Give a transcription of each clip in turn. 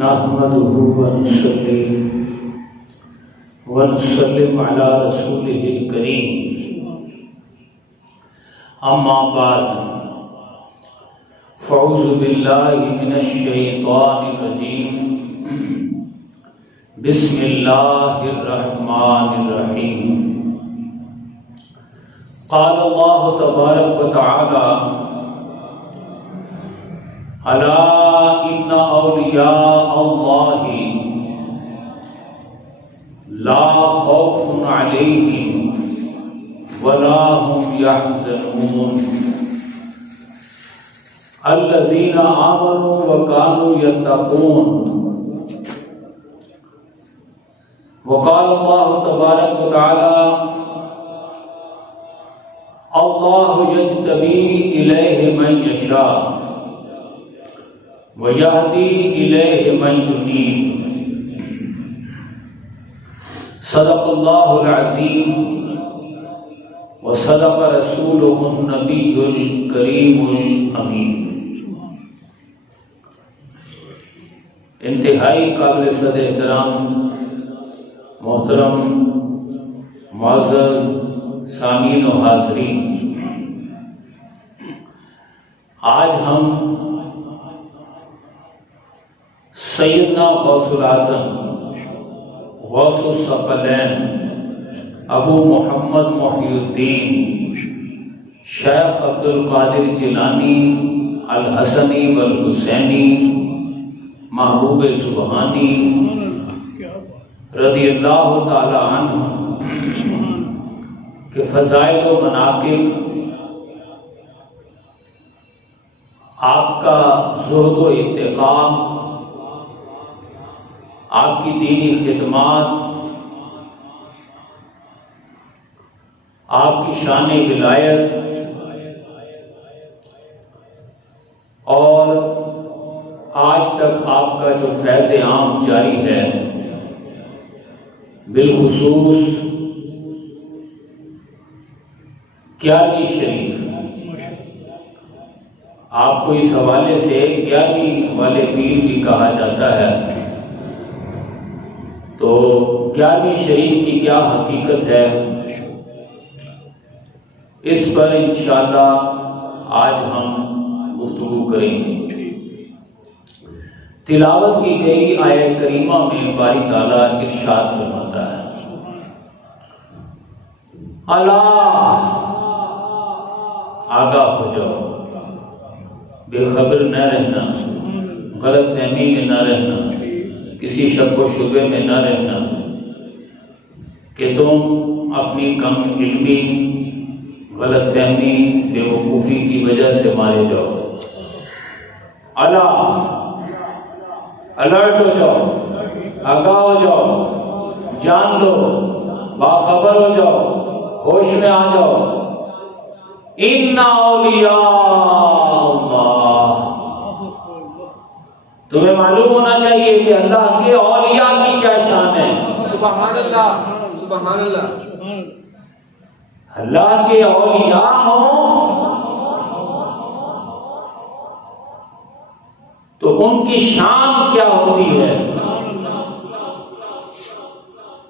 نحمده ونصلي ونسلم على رسوله الكريم اما بعد فاعوذ بالله من الشيطان الرجيم بسم الله الرحمن الرحيم قال الله تبارك وتعالى الا ان اولیاء اللہ لا خوف علیہم ولا هم يحزنون الذين آمنوا وكانوا يتقون وقال الله تبارك وتعالى الله يجتبي إليه من يشاء وَيَهْدِي إِلَيْهِ مَنْ يُنِيبُ صدق اللہ العظیم وصدق رسولہ النبی الکریم الامین۔ انتہائی قابل صد احترام محترم معزز سامعین و حاضرین، آج ہم سیدنا غوث العظم غوث الثقلین ابو محمد محی الدین شیخ عبد القادر جیلانی الحسنی والحسینی محبوب سبحانی رضی اللہ تعالی عنہ کے فضائل و مناقب، آپ کا زہد و اتقا، آپ کی دینی خدمات، آپ کی شان ولایت اور آج تک آپ کا جو فیض عام جاری ہے، بالخصوص 11ویں شریف، آپ کو اس حوالے سے 11ویں والے پیر بھی کہا جاتا ہے، تو 11ویں شریف کی کیا حقیقت ہے، اس پر انشاءاللہ آج ہم گفتگو کریں گے۔ تلاوت کی گئی آیت کریمہ میں باری تعالیٰ ارشاد فرماتا ہے، الا، آگاہ ہو جاؤ، بے خبر نہ رہنا، غلط فہمی میں نہ رہنا، کسی شک و شبے میں نہ رہنا کہ تم اپنی کم علمی، غلط فہمی، بے وقوفی کی وجہ سے مارے جاؤ۔ الرٹ ہو جاؤ، آگاہ ہو جاؤ، جان لو، باخبر ہو جاؤ، ہوش میں آ جاؤ۔ ان اولیاء اللہ، تمہیں معلوم ہونا چاہیے کہ اللہ کے اولیاء کی کیا شان ہے۔ سبحان اللہ، سبحان اللہ۔ اللہ کے اولیاء ہوں تو ان کی شان کیا ہوتی ہے،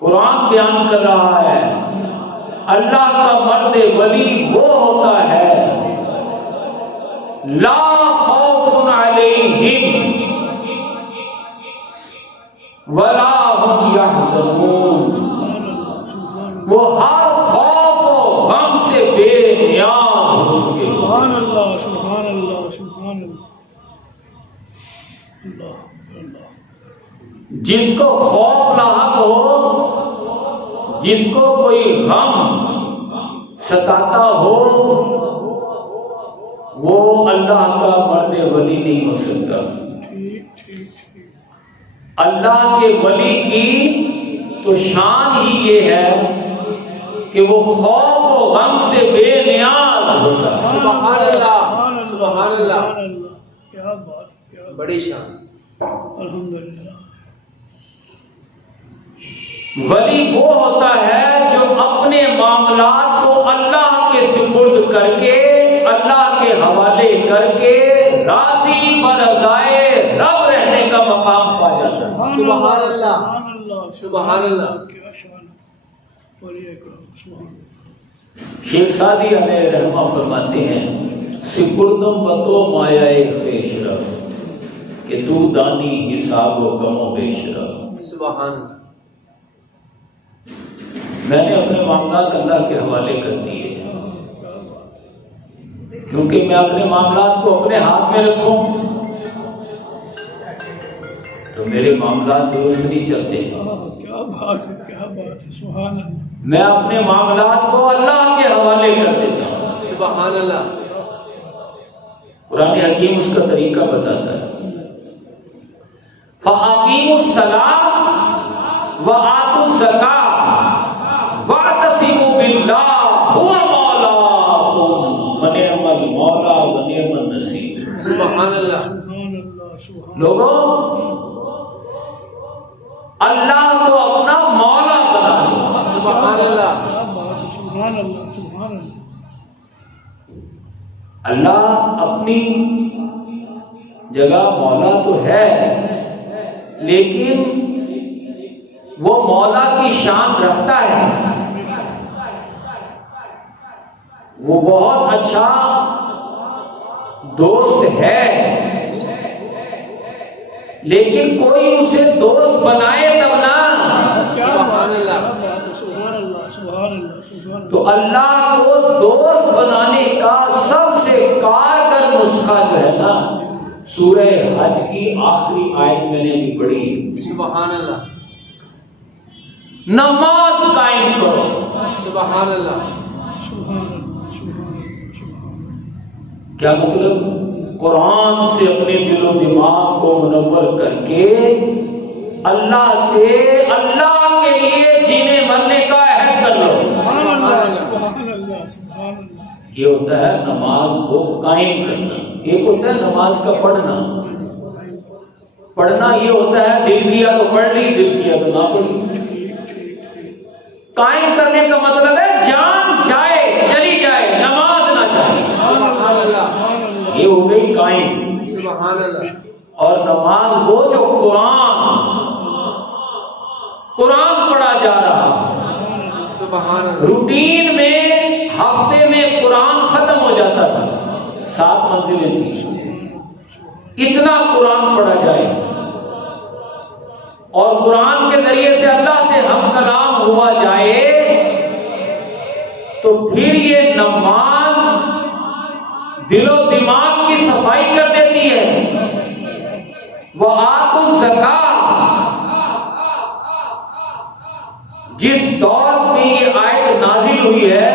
قرآن بیان کر رہا ہے۔ اللہ کا مرد ولی وہ ہوتا ہے لا خوف علیہم ولا هم يحزنون، وہ ہر خوف و غم سے بے نیاز ہو چکے۔ سبحان اللہ، سبحان اللہ، سبحان اللہ۔ جس کو خوف لاحق ہو، جس کو کوئی غم ستاتا ہو، وہ اللہ کا مرد ولی نہیں ہو سکتا۔ اللہ کے ولی کی تو شان ہی یہ ہے کہ وہ خوف و غم سے بے نیاز ہوتا ہے۔ سبحان اللہ، سبحان اللہ، کیا بات، بڑی شان۔ الحمدللہ۔ ولی وہ ہوتا ہے جو اپنے معاملات کو اللہ کے سپرد کر کے، اللہ کے حوالے کر کے راضی برضائے رب رہنے کا مقام پا جاتا ہے۔ سبحان اللہ سبحان اللہ سبحان اللہ کیا شان ہے بڑی اکرام سبحان اللہ شیخ سعدی علیہ رحمہ فرماتے ہیں سپردم بتو مایا خیش رکھ کہ تو دانی حساب و کم و بیش رکھ. سبحان اللہ میں نے اپنے معاملات اللہ کے حوالے کر دیے کیونکہ میں اپنے معاملات کو اپنے ہاتھ میں رکھوں تو میرے معاملات درست نہیں چلتے. کیا بات ہے کیا بات ہے سبحان اللہ میں اپنے معاملات کو اللہ کے حوالے کر دیتا ہوں. سبحان اللہ قرآن حکیم اس کا طریقہ بتاتا ہے فَأَقِيمُوا الصَّلَاةَ وَآتُوا الزَّكَاةَ وَاعْتَصِمُوا بِاللَّهِ هُوَ مَوْلَاكُمْ فَنِعْمَ الْمَوْلَىٰ وَنِعْمَ النَّصِيرُ. سبحان اللہ سبحان اللہ سبحان لوگوں اللہ کو اپنا مولا بنا دو. سبحان اللہ کیا بات ہے سبحان اللہ سبحان اللہ اللہ اپنی جگہ مولا تو ہے لیکن وہ مولا کی شان رکھتا ہے. وہ بہت اچھا دوست ہے لیکن کوئی اسے دوست بنائے تب نہ. کیا سبحان بات اللہ ہے سبحان اللہ سبحان اللہ سبحان اللہ تو اللہ کو دوست بنانے کا سب سے کارگر نسخہ جو ہے نا سورہ حج کی آخری آیت میں نے بھی پڑھی سبحان اللہ نماز قائم کرو. سبحان اللہ سبحان اللہ سبحان اللہ سبحان اللہ کیا مطلب قرآن سے اپنے دل و دماغ کو منور کر کے اللہ سے اللہ کے لیے جینے مرنے کا عہد کر لو. سبحان اللہ سبحان اللہ سبحان اللہ یہ ہوتا ہے نماز کو قائم کرنا. ایک ہوتا ہے نماز کا پڑھنا. پڑھنا یہ ہوتا ہے دل کیا تو پڑھ لی دل کیا تو نہ پڑھی. قائم کرنے کا مطلب ہے جان جائے چلی جائے نماز نہ جائے. سبحان اللہ سبحان اللہ یہ ہو گئی قائم. سبحان اللہ اور نماز وہ جو قرآن پڑھا جا رہا سبحان اللہ روٹین میں ہفتے میں قرآن ختم ہو جاتا تھا 7 منزلیں تھی. اتنا قرآن پڑھا جائے اور قرآن کے ذریعے سے اللہ سے ہم کلام ہوا جائے تو پھر یہ نماز دل و دماغ کی صفائی کر دیتی ہے. وَآتُوا الزَّكَاةَ جس دور میں یہ آیت نازل ہوئی ہے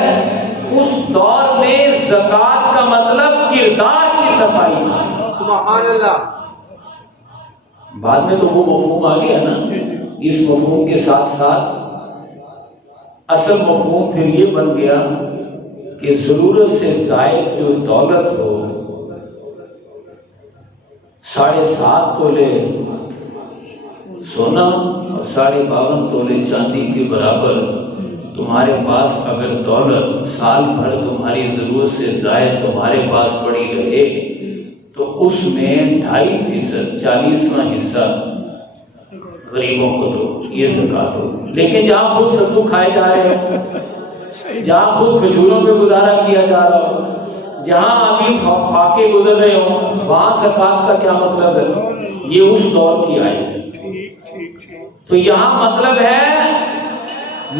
اس دور میں زکوٰۃ کا مطلب کردار کی صفائی تھا. سبحان اللہ بعد میں تو وہ مفہوم آ گیا نا. اس مفہوم کے ساتھ ساتھ اصل مفہوم پھر یہ بن گیا کہ ضرورت سے زائد جو دولت ہو 7.5 تولے سونا اور 52.5 تولے چاندی کے برابر تمہارے پاس اگر دولت سال بھر تمہاری ضرورت سے زائد تمہارے پاس پڑی رہے تو اس میں 2.5% 40واں حصہ غریبوں کو دو. یہ زکوٰۃ ہو. لیکن جہاں خود ستو کھائے جا رہے ہو جہاں خود کھجوروں پہ گزارا کیا جا رہا ہو جہاں ابھی فاقے گزر رہے ہوں وہاں زکوٰۃ کا کیا مطلب ہے. یہ اس دور کی آئی ہے. تو یہاں مطلب ہے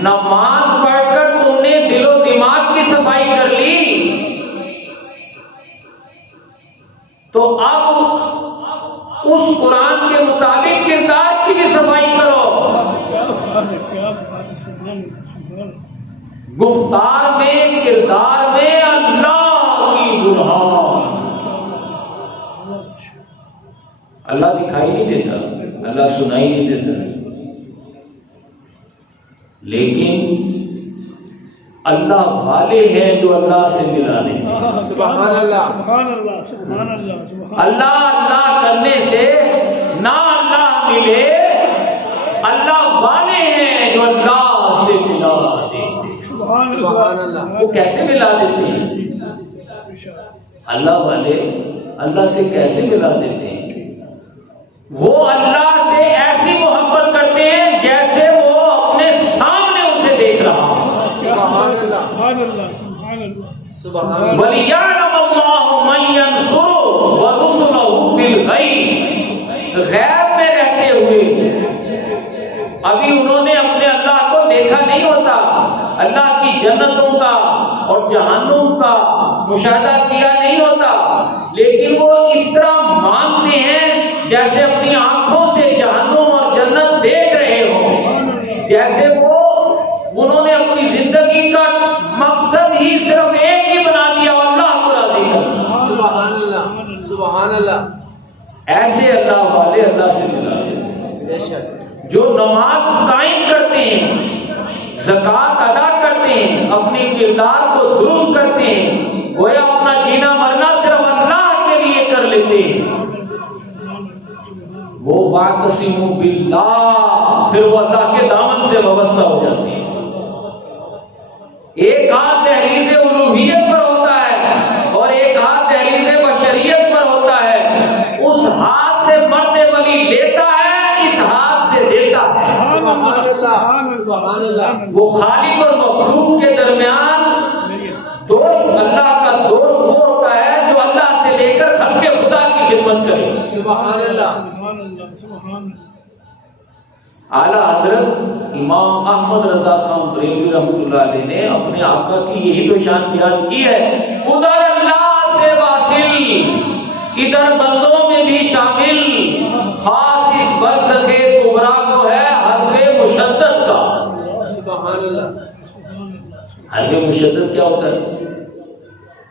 نماز پڑھ کر تم نے دل و دماغ کی صفائی کر لی تو اب اس قرآن کے مطابق کردار کی بھی صفائی کرو. گفتار میں کردار میں اللہ کی برہان. اللہ دکھائی نہیں دیتا اللہ سنائی نہیں دیتا لیکن اللہ والے ہیں جو اللہ سے ملا دیں. سبحان اللہ سبحان اللہ سبحان اللہ سبحان اللہ اللہ کرنے سے نہ اللہ ملے. اللہ والے ہیں جو اللہ سے ملا دیں. سبحان اللہ وہ کیسے ملا دیتے ہیں؟ اللہ والے اللہ سے کیسے ملا دیتے ہیں؟ وہ اللہ سے سے ایسی محبت کرتے ہیں جیسے وہ اپنے سامنے اسے دیکھ رہا ہو۔ سبحان اللہ سبحان اللہ سبحان اللہ سبحان اللہ وَلِيَعْلَمَ اللَّهُ مَن يَنصُرُهُ وَرُسُلَهُ بِالْغَيْبِ، غیب میں رہتے ہوئے ابھی انہوں نے اپنے اللہ کو دیکھا نہیں ہوتا، اللہ کی جنتوں کا اور جہنم کا مشاہدہ کیا نہیں ہوتا، لیکن وہ اس طرح مانتے ہیں جیسے اپنی آنکھوں سے جہنم اور جنت دیکھ رہے ہوں، جیسے وہ انہوں نے اپنی زندگی کا مقصد ہی صرف ایک ہی بنا دیا، اللہ کو راضی کرنا۔ سبحان اللہ سبحان اللہ ایسے اللہ والے اللہ سے ملا دیتے ہیں، بے شک جو نماز قائم کرتے ہیں، زکوٰۃ ادا کرتے ہیں، اپنے کردار کو درست کرتے ہیں، گویا اپنا جینا مرنا صرف اللہ کے لیے کر لیتے ہیں، وہ واعتصموا باللہ، پھر وہ اللہ کے دامن سے وابستہ ہو جاتے ہیں۔ ایک ہاتھ دہلیز الوہیت پر ہوتا ہے اور ایک ہاتھ دہلیز بشریت پر ہوتا ہے، اس ہاتھ سے مرد ولی لیتا ہے، اس ہاتھ سے دیتا ہے۔ سبحان اللہ سبحان اللہ وہ خالق اور مخلوق کے درمیان دوست، اللہ کا دوست وہ ہوتا ہے جو اللہ سے لے کر خلق خدا کی خدمت کرے۔ سبحان اللہ سبحان اللہ سبحان اللہ۔ اعلیٰ حضرت امام احمد رضا خان بریلوی رحمۃ اللہ علیہ نے اپنے آقا کی یہی تو شان بیان کی ہے، ادھر اللہ سے واصل، ادھر بندوں میں بھی شامل، خاص اس برزخ کبریٰ کو ہے حرف مشدد کا۔ سبحان اللہ حرف مشدد کیا ہوتا ہے؟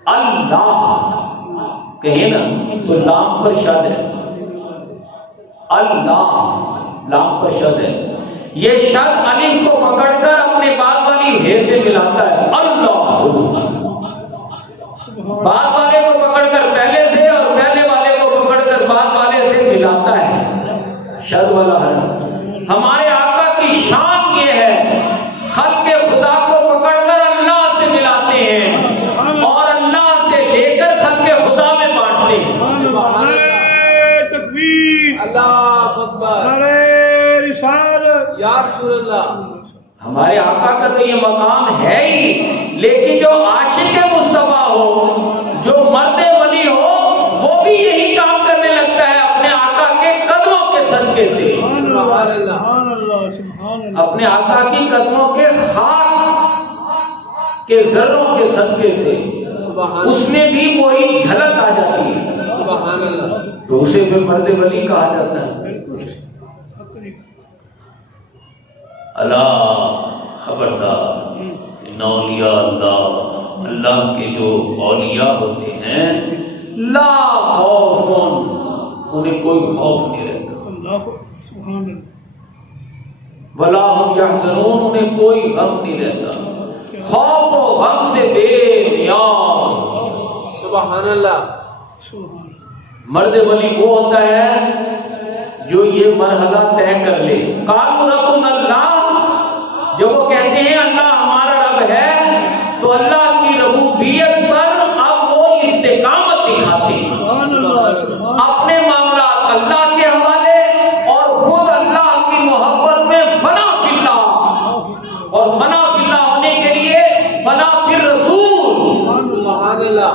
اللہ کہیں نا تو لام پر شد ہے، اللہ لام پر شد ہے، یہ شد الف کو پکڑ کر اپنے بعد والی ہے سے ملاتا ہے، اللہ، بعد والے کو پکڑ کر پہلے سے اور پہلے والے کو پکڑ کر بعد والے سے ملاتا ہے، شد والا ہے۔ ہمارے آقا کی شان یہ ہے، خلق خدا کو پکڑ کر اللہ سے ملاتے ہیں اور اللہ سے لے کر خلق خدا میں بانٹتے ہیں۔ سبحان اللہ تکبیر، اللہ اکبر نعرہ رسالت، یا رسول اللہ ہمارے آقا کا تو یہ مقام ہے ہی، لیکن جو عاشق مصطفیٰ ہو، جو مرد ولی ہو، وہ بھی یہی کام کرنے لگتا ہے اپنے آقا کے قدموں کے صدقے سے، سبحان اللہ سبحان اللہ سبحان اللہ۔ اپنے آقا کی قدموں کے خاک کے ذروں کے صدقے سے، سبحان اس میں بھی وہی جھلک آ جاتی ہے، سبحان اللہ تو اسے پھر مرد ولی کہا جاتا ہے۔ بالکل حق نہیں۔ اللہ خبردار، ان اولیاء اللہ، اللہ کے جو اولیاء ہوتے ہیں، لا خوف، انہیں کوئی خوف نہیں رہتا، اللہ سبحان اللہ۔ ولا هم يحزنون، انہیں کوئی غم نہیں رہتا، خوف و غم سے بے نیاز۔ سبحان اللہ سبحان اللہ۔ مرد ولی وہ ہوتا ہے جو یہ مرحلہ طے کر لے، قالوا ربنا اللہ، جب وہ کہتے ہیں اللہ ہمارا رب ہے تو اللہ کی ربوبیت پر اب وہ استقامت دکھاتے ہیں، سبحان اللہ سبحان اپنے معاملات اللہ کے حوالے اور خود اللہ کی محبت میں فنا فی اللہ، اور فنا فی اللہ ہونے کے لیے فنا فی الرسول، سبحان اللہ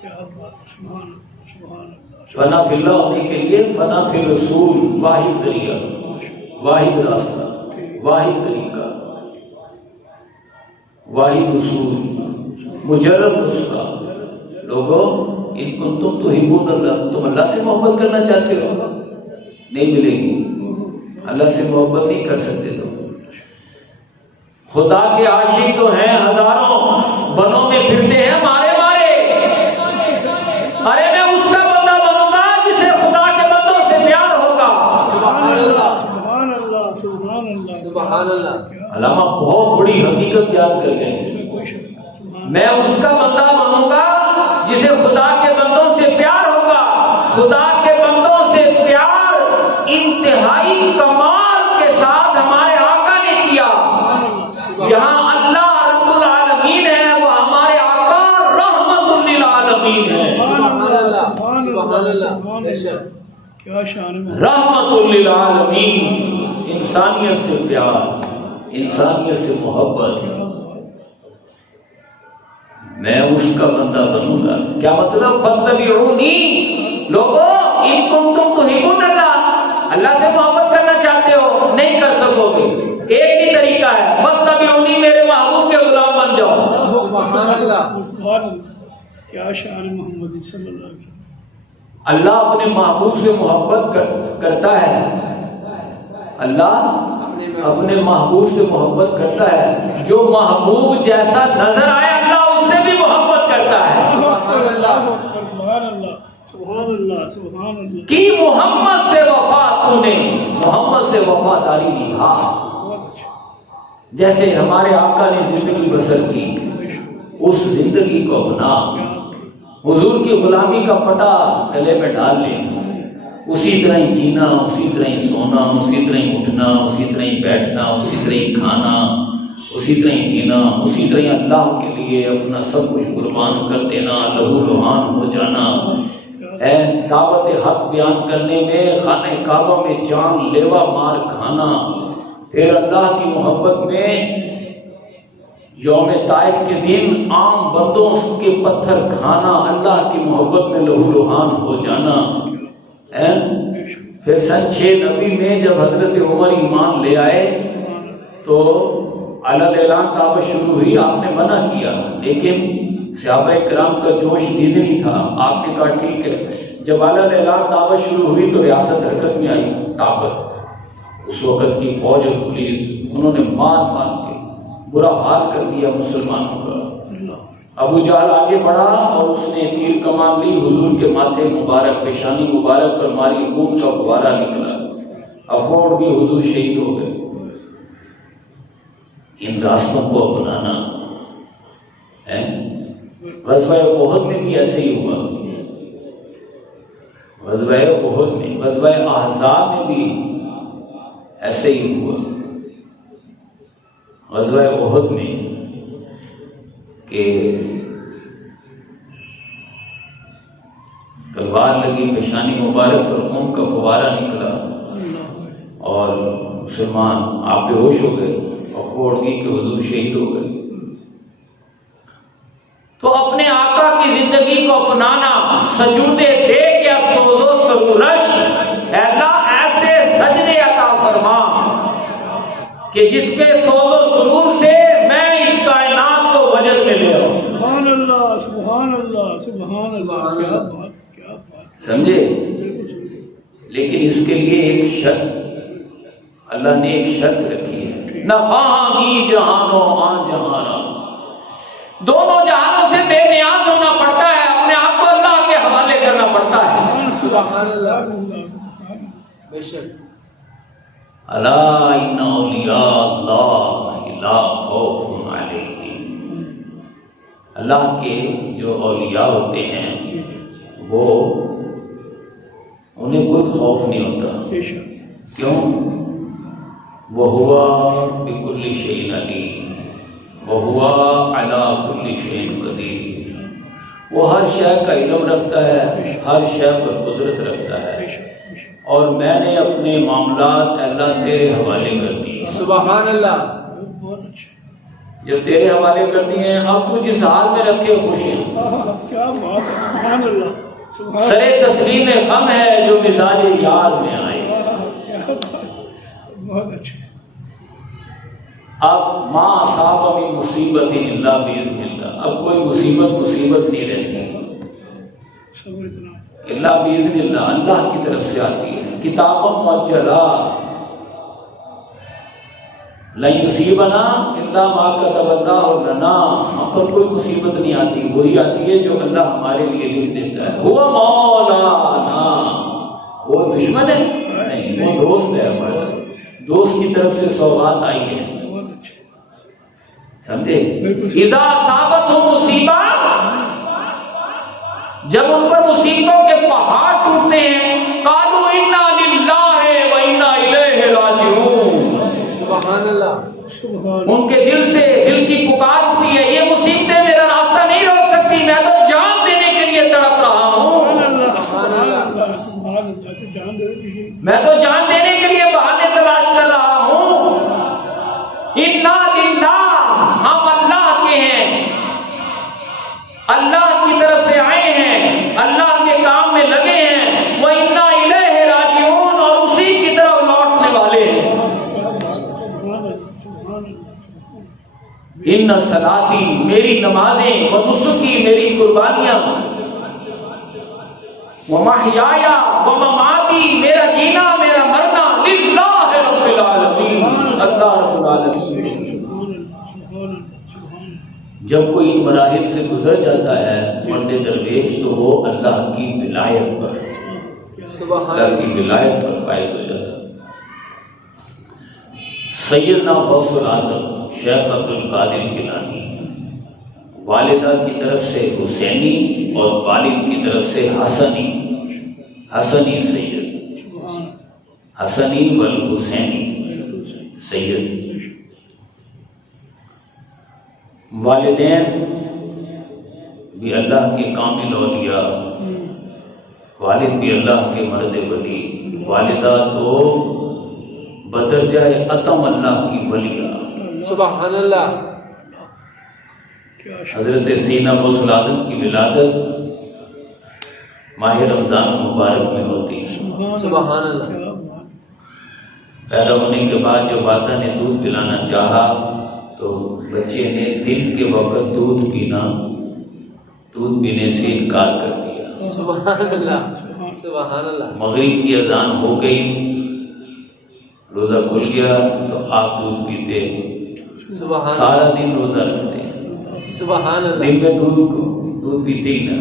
کیا بات ہے، سبحان اللہ سبحان اللہ۔ فنا فی اللہ ہونے کے لیے فنا فی الرسول، واحد ذریعہ، واحد راستہ، واحد طریقہ، واحد اصول، مجرد نسخہ۔ لوگوں ان کنتم تحبون اللہ، تم اللہ سے محبت کرنا چاہتے ہو، نہیں ملے گی، اللہ سے محبت نہیں کر سکتے تم۔ خدا کے عاشق تو ہیں ہزاروں، بنوں میں پھرتے ہیں مارے مارے، ارے میں اس کا بندہ بنوں گا جسے خدا کے بندوں سے پیار ہوگا۔ سبحان اللہ سبحان اللہ سبحان اللہ سبحان اللہ علامہ بہت بڑی حقیقت یاد کر گئے ہیں، اس میں کوئی شک نہیں۔ میں اس کا بندہ بنوں گا جسے خدا کے بندوں سے پیار ہوگا۔ خدا کے بندوں سے پیار انتہائی کمال کے ساتھ ہمارے آقا نے کیا۔ یہاں اللہ رب العالمین ہے، وہ ہمارے آقا رحمت للعالمین ہے۔ سبحان اللہ سبحان اللہ بے شک کیا شان ہے رحمت للعالمین، انسانیت سے پیار، انسانیت سے محبت، میں اس کا بندہ بنوں گا۔ کیا مطلب؟ فاتبعونی، لوگو ان کنتم تحبون اللہ، اللہ سے محبت کرنا چاہتے ہو، نہیں کر سکو گے، ایک ہی طریقہ ہے، فاتبعونی، میرے محبوب کے غلام بن جاؤ۔ سبحان اللہ، سبحان اللہ، کیا شان محمد صلی اللہ علیہ وسلم۔ اللہ اپنے محبوب سے محبت کرتا ہے، اللہ اپنے محبوب سے محبت کرتا ہے، جو محبوب جیسا نظر آئے اللہ اس سے بھی محبت کرتا ہے۔ سبحان اللہ، سبحان اللہ، سبحان اللہ، سبحان اللہ، کی محمد سے وفا، تو نے محمد سے وفاداری نبھا، بہت اچھا، جیسے ہمارے آقا نے زندگی بسر کی اس زندگی کو اپنا، حضور کی غلامی کا پٹا گلے میں ڈال لیں، اسی طرح ہی جینا، اسی طرح ہی سونا، اسی طرح ہی اٹھنا، اسی طرح ہی بیٹھنا، اسی طرح ہی کھانا، اسی طرح ہی پینا، اسی طرح ہی اللہ کے لیے اپنا سب کچھ قربان کر دینا، لہو لہان ہو جانا ہے، دعوت حق بیان کرنے میں خانہ کعبہ میں جان لیوا مار کھانا، پھر اللہ کی محبت میں یوم طائف کے دن عام بندوں کے پتھر کھانا، اللہ کی محبت میں لہو لہان ہو جانا ہے۔ پھر سن 690 میں جب حضرت عمر ایمان لے آئے تو علل اعلان دعوت شروع ہوئی، آپ نے منع کیا، لیکن صحابہ کرام کا جوش دیدنی تھا، آپ نے کہا ٹھیک ہے۔ جب علل اعلان دعوت شروع ہوئی تو ریاست حرکت میں آئی، طاقت، اس وقت کی فوج اور پولیس، انہوں نے مان کے برا حال کر دیا مسلمانوں کا۔ ابو جہل آگے بڑھا اور اس نے تیر کمان لی، حضور کے ماتھے مبارک، پیشانی مبارک پر ماری، خون کا فوارہ نکلا، افوڑ بھی حضور شہید ہو گئے۔ ان راستوں کو اپنانا ہے۔ غزوہ احد میں بھی ایسے ہی ہوا، غزوہ احد میں، غزوہ احزاب میں بھی ایسے ہی ہوا۔ غزوہ احد میں کہ تلوار لگی، پیشانی مبارک پر خون کا فوارہ نکلا اور مسلمان آپ بے ہوش ہو گئے، افوڑگی کہ حضور شہید ہو گئے۔ تو اپنے آقا کی زندگی کو اپنانا، سجودے دے کیا سوز و سرورش، اے اللہ ایسے سجدے عطا فرما کہ جس کے سوز و سرور سے میں اس کائنات کو وجد میں لے آؤں۔ سبحان اللہ، سبحان اللہ، سبحان اللہ، کیا بات، کیا بات، سمجھے؟ بالکل سمجھے۔ لیکن اس کے لیے ایک شرط، اللہ نے ایک شرط رکھی ہے، نہ خواہاں بھی جہانوں آن جہانا، دونوں جہانوں سے بے نیاز ہونا پڑتا ہے، اپنے آپ کو اللہ کے حوالے کرنا پڑتا ہے۔ سبحان اللہ، بے شک، الا ان اولیاء اللہ لا خوف علیہم، اللہ کے جو اولیاء ہوتے ہیں وہ انہیں کوئی خوف نہیں ہوتا، بے شک، کیوں؟ وَهُوَ بِكُلِّ شَيْءٍ عَلِيمٌ وَهُوَ عَلَىٰ كُلِّ شَيْءٍ قَدِيرٌ، وہ ہر شے کا علم رکھتا ہے، ہر شے پر قدرت رکھتا بے ہے، شک، بے شک، اور میں نے اپنے معاملات اللہ تیرے حوالے کر دیے۔ سبحان اللہ، بہت اچھا، جب تیرے حوالے کر دیے ہیں، اب تو جس حال میں رکھے خوش ہیں، کیا بات ہے، سبحان اللہ، سبحان سرے تسلیم غم ہے جو مزاج یار میں آئے۔ اللہ، کیا بات، بہت اچھا، اب ما اصاب من مصیبت الا باذن اللہ، اب کوئی مصیبت نہیں رہتی صبر اتنا، الا باذن اللہ، اللہ کی طرف سے آتی ہے۔ کتاب مؤجلہ لن یصیبنا الا ما کتب اللہ لنا، ہم پر کوئی مصیبت نہیں آتی، وہی آتی ہے جو اللہ ہمارے لیے لکھ دیتا ہے۔ ہوا مولانا، وہ دشمن ہے نہیں، وہ دوست ہے ہمارا، دوست کی طرف سے سوغات آئی ہے، بہت اچھا، سمجھے؟ بالکل۔ اذا اصابتہم مصیبہ، جب ان پر مصیبتوں کے پہاڑ ٹوٹتے ہیں، قالوا انا للہ و انا الیہ راجعون، سبحان اللہ، سبحان ان کے دل کی پکار اٹھتی ہے، یہ مصیبتیں میرا راستہ نہیں روک سکتی، میں تو جان دینے کے لیے تڑپ رہا ہوں، اللہ، سبحان اللہ سبحان اللہ تو جان دے کسی میں تو جان دینے کے لیے بہانے تلاش کر رہا ہوں. انا للہ، ہم اللہ کے ہیں، اللہ کی طرف سے آئے ہیں، اللہ کے کام میں لگے ہیں. وَإِنَّا إِلَيْهِ رَاجِعُونَ، اور اسی کی طرف لوٹنے والے ہیں. سبحان اللہ سبحان اللہ. ان صلاتی، میری نمازیں، ونسکی، میری قربانیاں، ومحیایا ومماتی، میرا جینا میرا مرنا، للہ رب العالمین، اللہ رب العالمین. سبحان اللہ سبحان اللہ سبحان اللہ. جب کوئی ان مراحل سے گزر جاتا ہے مرد درویش، تو وہ اللہ کی ولایت پر، سبحان اللہ کی ولایت پر فائز ہو جاتا ہے. سیدنا غوث العظم شیخ عبد القادر جیلانی، والدہ کی طرف سے حسینی اور والد کی طرف سے حسنی، حسنی سید، حسنی والحسینی سید. والدین بھی اللہ کے کامل اولیاء، والد بھی اللہ کے مرد ولی، والدہ تو بدرجہ اتم اللہ کی ولیہ. سبحان اللہ. حضرت سیدنا غوث العظم کی ولادت ماہ رمضان مبارک میں ہوتی ہے. سبحان اللہ. کیا بات. پیدا ہونے کے بعد جب والدہ نے دودھ پلانا چاہا تو بچے نے دن کے وقت دودھ پینے سے انکار کر دیا. سبحان اللہ سبحان اللہ. مغرب کی اذان ہو گئی، روزہ کھل گیا تو آپ دودھ پیتے، سبحان سارا دن روزہ رکھتے ہیں، سبحان اللہ. دن میں دودھ پیتے ہی نہ.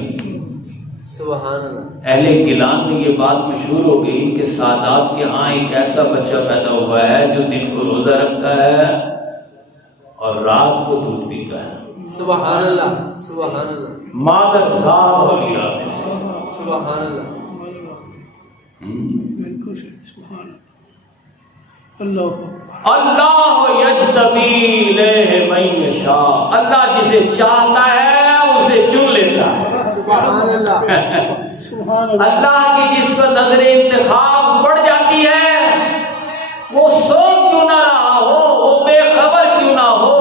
سبحان اللہ. اہل گیلان میں یہ بات مشہور ہو گئی کہ سادات کے ہاں ایک ایسا بچہ پیدا ہوا ہے جو دن کو روزہ رکھتا ہے اور رات کو دودھ پیتا ہے. سبحان اللہ سبحان اللہ. مادر ذات اولیاء میں سے. سبحان اللہ. بالکل صحیح. سبحان اللہ. اللہ اللہ یجتبی الیہ من یشاء، اللہ جسے چاہتا ہے اسے چن لیتا ہے. سبحان اللہ. سبحان اللہ. اللہ کی جس پر نظر انتخاب پڑ جاتی ہے، وہ سو کیوں نہ رہا ہو، وہ بے خبر کیوں نہ ہو،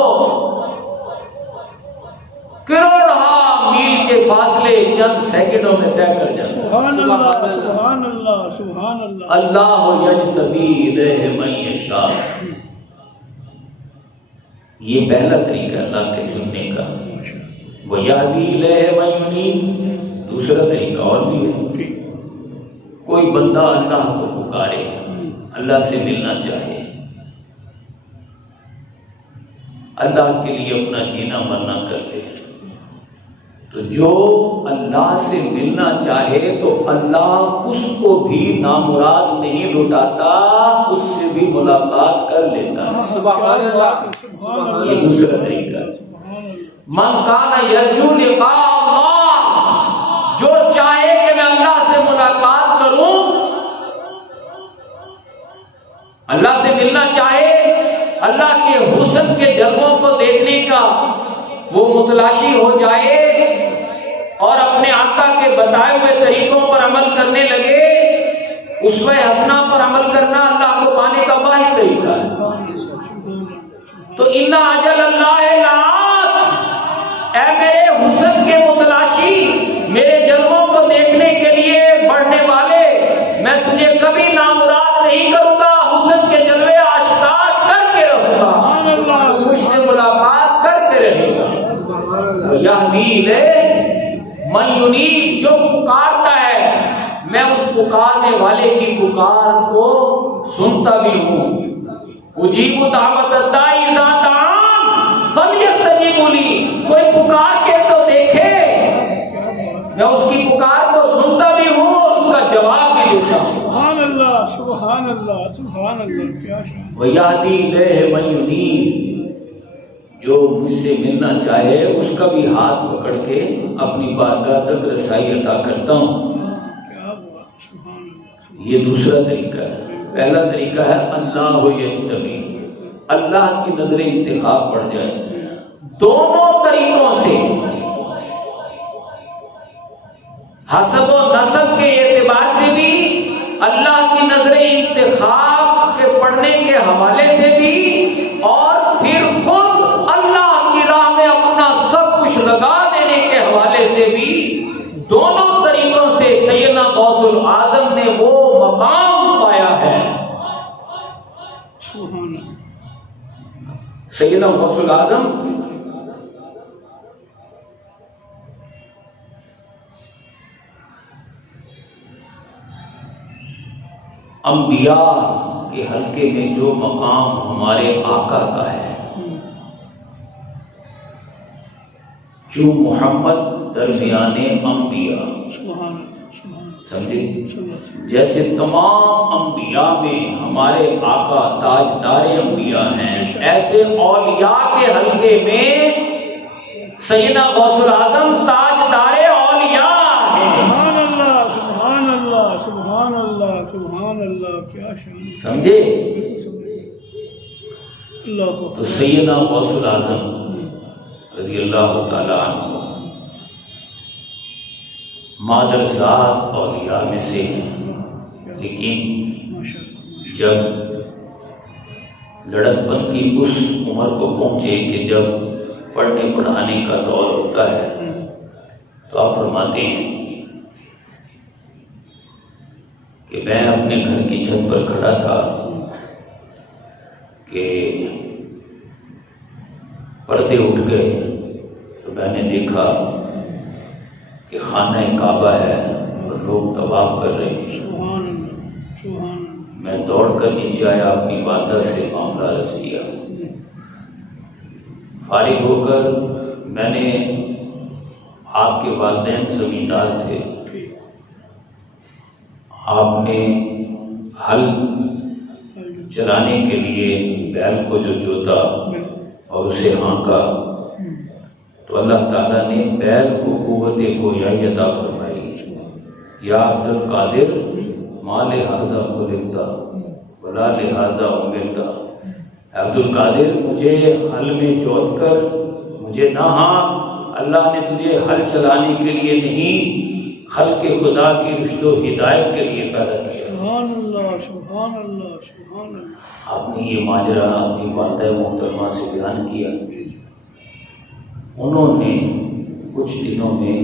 کروڑہا میل کے فاصلے چند سیکنڈوں میں طے کر جاتا ہے. سبحان اللہ سبحان اللہ سبحان اللہ. اللہ یجتبی الیہ من یشاء. یہ پہلا طریقہ اللہ کے چننے کا. وَیَهْدِی إِلَیْهِ مَن یُنِیبُ، دوسرا طریقہ اور بھی ہے. کوئی بندہ اللہ کو پکارے، اللہ سے ملنا چاہے، اللہ کے لیے اپنا جینا مرنا کر لے، تو جو اللہ سے ملنا چاہے تو اللہ اس کو بھی نامراد نہیں لوٹاتا، اس سے بھی ملاقات کر لیتا ہے. سبحان اللہ سبحان یہ اللہ. دوسرا طریقہ ہے. من کان یرجو لقاء اللہ، جو چاہے کہ میں اللہ سے ملاقات کروں، اللہ سے ملنا چاہے، اللہ کے حسن کے جلووں کو دیکھنے کا وہ متلاشی ہو جائے اور اپنے آقا کے بتائے ہوئے طریقوں پر عمل کرنے لگے. اسوہ حسنہ پر عمل کرنا اللہ کو پانے کا واحد طریقہ ہے. تو انا اجل اللہ لآت، اے میرے حسن کے متلاشی، میرے جلووں کو دیکھنے کے لیے بڑھنے والے، میں تجھے کبھی نامراد نہیں کروں گا، حسن کے جلوے آشکار کر کے رہوں گا، مجھ سے ملاقات کرتے رہے گا. سبحان اللہ. یہدی الیہ من ینیب، جو پکارتا ہے میں اس پکارنے والے کی پکار کو سنتا بھی ہوں. اجیب دعوت الداعی اذا دعان فلیستجیبوا لی، کوئی پکار کے تو دیکھے، میں اس کی پکار کو سنتا بھی ہوں اور اس کا جواب بھی دیتا ہوں. سبحان اللہ سبحان اللہ سبحان اللہ. کیا شان. وَیَهْدِی إِلَیْهِ مَن یُنِیب، جو مجھ سے ملنا چاہے اس کا بھی ہاتھ پکڑ کے اپنی بارگاہ تک رسائی عطا کرتا ہوں. کیا بات. سبحان اللہ. یہ دوسرا طریقہ ہے. پہلا طریقہ ہے اللہ یجتبی، اللہ کی نظر انتخاب پڑ جائے. دونوں طریقوں سے حسب و نسب کے اعتبار سے بھی، اللہ کی نظر انتخاب کے پڑھنے کے حوالے سے بھی، اور پھر خود اللہ کی راہ میں اپنا سب کچھ لگا دینے کے حوالے سے بھی، دونوں طریقوں سے سیدنا غوث العظم نے وہ مقام پایا ہے۔ سبحان اللہ۔ سیدنا غوث العظم انبیاء کے حلقے میں جو مقام ہمارے آقا کا ہے، جو محمد درمیان انبیاء، سبحان اللہ، سبحان اللہ، سمجھے؟ جیسے تمام انبیاء میں ہمارے آقا تاجدار انبیاء ہیں، ایسے اولیاء کے حلقے میں سیدنا غوث العظم تاجدار اولیاء ہیں۔ سبحان اللہ، سبحان اللہ، سبحان اللہ، سبحان اللہ، کیا شان ہے۔ سمجھے؟ اللہ تو سیدنا غوث العظم رضی اللہ تعالی عنہ مادر ذات اولیاء میں سے ہیں، لیکن جب لڑکپن کی اس عمر کو پہنچے کہ جب پڑھنے پڑھانے کا دور ہوتا ہے، تو آپ فرماتے ہیں کہ میں اپنے گھر کی چھت پر کھڑا تھا کہ پردے اٹھ گئے، تو میں نے دیکھا کہ خانہ کعبہ ہے اور لوگ طواف کر رہے ہیں۔ سبحان اللہ، سبحان اللہ۔ میں دوڑ کر نیچے آیا، اپنی والدہ سے معاملہ عرض کیا۔ فارغ ہو کر میں نے، آپ کے والدین زمیندار تھے، آپ نے ہل چلانے کے لیے بیل کو جو جوتا اور اسے ہانکا، تو اللہ تعالیٰ نے بیل کو قوت گویائی عطا فرمائی۔ یا عبد القادر ما لہذا خلقتا ولا لہذا امرتا، عبد القادر مجھے حل میں جوت کر مجھے نہ ہانک، اللہ نے تجھے حل چلانے کے لیے نہیں، خلق خدا کی رشد و ہدایت کے لیے پیدا کیا۔ سبحان اللہ، سبحان اللہ، سبحان اللہ۔ آپ نے یہ ماجرا اپنی والدہ محترمہ سے بیان کیا۔ انہوں نے کچھ دنوں میں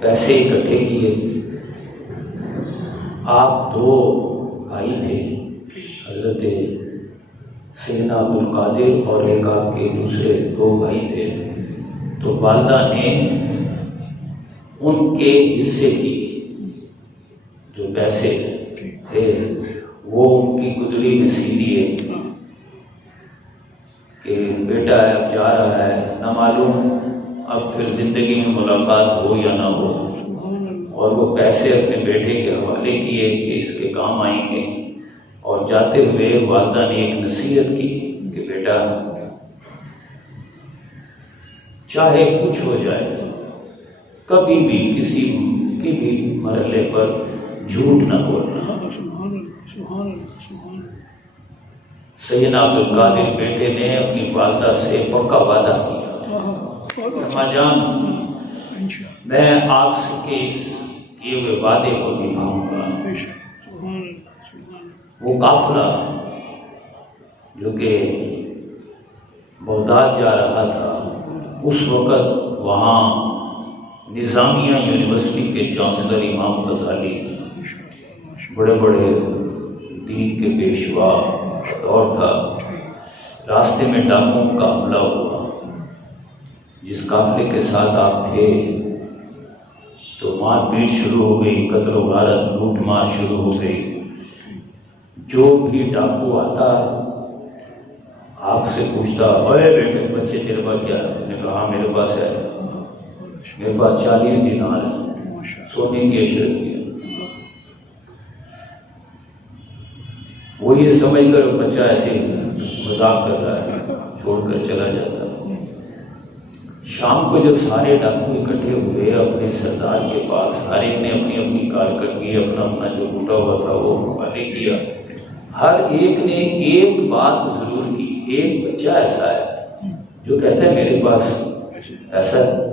پیسے اکٹھے کیے۔ آپ دو بھائی تھے، حضرت سیدنا عبد القادر اور ایک آپ کے دوسرے دو بھائی تھے، تو والدہ نے ان کے حصے کی جو پیسے تھے وہ ان کی گدڑی میں سی دیے کہ بیٹا اب جا رہا ہے، نہ معلوم اب پھر زندگی میں ملاقات ہو یا نہ ہو، اور وہ پیسے اپنے بیٹے کے حوالے کیے کہ اس کے کام آئیں گے۔ اور جاتے ہوئے والدہ نے ایک نصیحت کی کہ بیٹا چاہے کچھ ہو جائے، کبھی بھی کسی کی بھی مرحلے پر جھوٹ نہ بولنا۔ سیدنا عبد القادر بیٹے نے اپنی والدہ سے پکا وعدہ کیا، اماں جان میں آپ سے کے اس کیے ہوئے وعدے کو نبھاؤں گا۔ وہ قافلہ جو کہ بغداد جا رہا تھا، اس وقت وہاں نظامیہ یونیورسٹی کے چانسلر امام غزالی، بڑے بڑے دین کے پیشوا دور تھا، راستے میں ڈاکوؤں کا حملہ ہوا۔ جس قافلے کے ساتھ آپ تھے تو مار پیٹ شروع ہو گئی، قتل و غارت، لوٹ مار شروع ہو گئی۔ جو بھی ڈاکو آتا آپ سے پوچھتا، اے بیٹے بچے تیرے پاس کیا ہے؟ میں نے کہا ہاں میرے پاس ہے، میرے پاس 40 دینار ہے، سونے کی اشرف کی۔ وہ یہ سمجھ کر بچہ ایسے مذاق کر رہا ہے، چھوڑ کر چلا جاتا۔ شام کو جب سارے ڈاکو اکٹھے ہوئے اپنے سردار کے پاس، ہر ایک نے اپنی اپنی کارکردگی، اپنا اپنا جو ٹوٹا ہوا تھا وہ حوالے کیا، ہر ایک نے ایک بات ضرور کی۔ ایک بچہ ایسا ہے جو کہتا ہے میرے پاس ایسا ہے،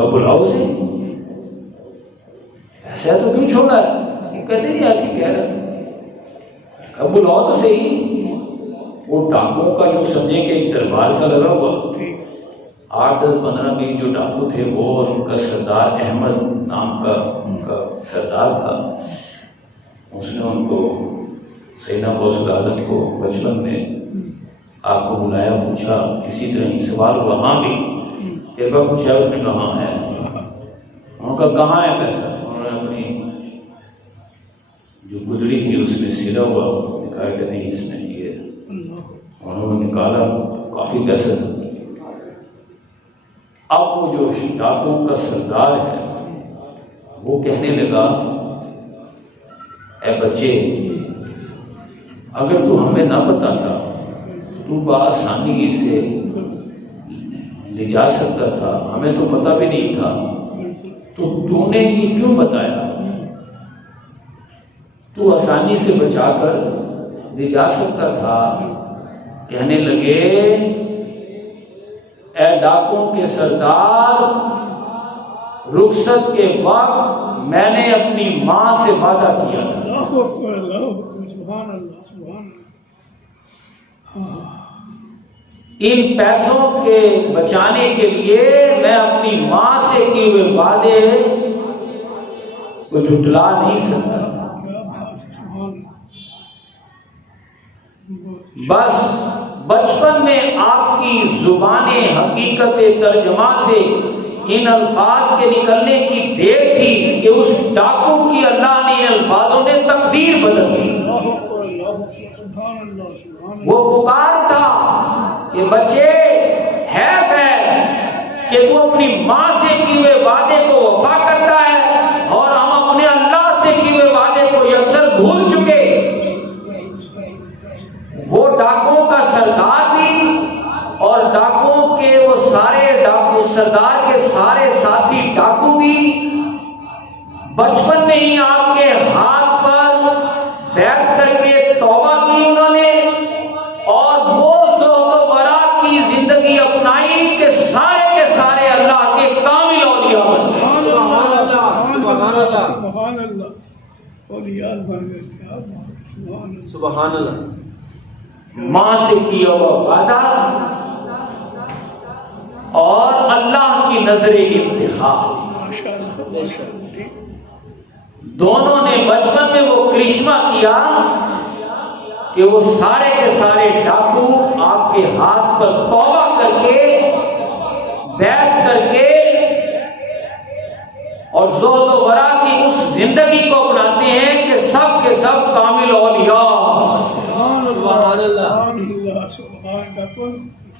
کہا بلاؤ سے، ایسا تو کیوں چھوڑا ہے؟ وہ کہتے نہیں ایسی کہہ رہا، اب بلاؤ تو صحیح۔ وہ ڈاکوں کا جو سمجھے کہ ایک دربار سا لگا ہوا، 8 10 15 20 جو ڈاکو تھے وہ، اور ان کا سردار احمد نام کا ان کا سردار تھا، اس نے ان کو سیدنا غوث الاعظم کو بچپن میں آپ کو بلایا، پوچھا اسی طرح ہی سوال ہوا، ہاں بھی تیرے پاس کچھ ہے؟ اس نے کہا ہے۔ انہوں نے کہا کہاں ہے پیسہ؟ انہوں نے اپنی جو گدڑی تھی اس میں سلا ہوا نکال کے دی، اس میں یہ انہوں نے نکالا، کافی پیسہ تھا۔ اب وہ جو ڈاکوں کا سردار ہے وہ کہنے لگا اے بچے، اگر تو ہمیں نہ بتاتا تو بآسانی اسے لے جا سکتا تھا، ہمیں تو پتہ بھی نہیں تھا، تو نے یہ کیوں بتایا؟ تو آسانی سے بچا کر لے جا سکتا تھا۔ کہنے لگے اے ڈاکوں کے سردار، رخصت کے وقت میں نے اپنی ماں سے وعدہ کیا تھا، اللہ اکبر، اللہ اکبر، سبحان اللہ، سبحان اللہ۔ ان پیسوں کے بچانے کے لیے میں اپنی ماں سے کیے ہوئے وعدے کو جھٹلا نہیں سکتا، کیا بات ہے، سبحان اللہ۔ بس بچپن میں آپ کی زبان حقیقت ترجمہ سے ان الفاظ کے نکلنے کی دیر تھی کہ اس ڈاکو کی اللہ نے ان الفاظوں نے تقدیر بدل دی۔ اللہ اکبر، اللہ اکبر، سبحان اللہ، سبحان اللہ۔ وہ پکار تھا کہ بچے حیف ہے کہ تو اپنی ماں سے کیے ہوئے وعدے کو وفا کرتا ہے، اور ہم اپنے اللہ سے کیے ہوئے وعدے کو یکسر بھول چکے۔ وہ ڈاکوں کا سردار بھی، اور ڈاکوں کے وہ سارے ڈاکو، سردار کے سارے ساتھی ڈاکو بھی بچپن میں ہی آپ کے ہاتھ پر بیعت کر کے توبہ کی انہوں نے، اور وہ زہد و ورع کی زندگی اپنائی کہ سارے کے سارے اللہ کے کامل اولیاء بن گئے۔ سبحان اللہ، سبحان اللہ، سبحان اللہ، اولیاء بن گئے، کیا بات ہے، سبحان اللہ۔ سبحان اللہ۔ ماں سے کیا ہوا وعدہ اور اللہ کی نظر انتخاب، ماشاء اللہ، ماشاء اللہ۔ دونوں نے بچپن میں وہ کرشمہ کیا کہ وہ سارے کے سارے ڈاکو آپ کے ہاتھ پر توبہ کر کے، بیعت کر کے، اور زہد و ورع کی اس زندگی کو اپناتے ہیں کہ سب کے سب کامل اولیاء۔ سبحان اللہ، سبحان اللہ، سبحان اللہ، سبحان اللہ، کون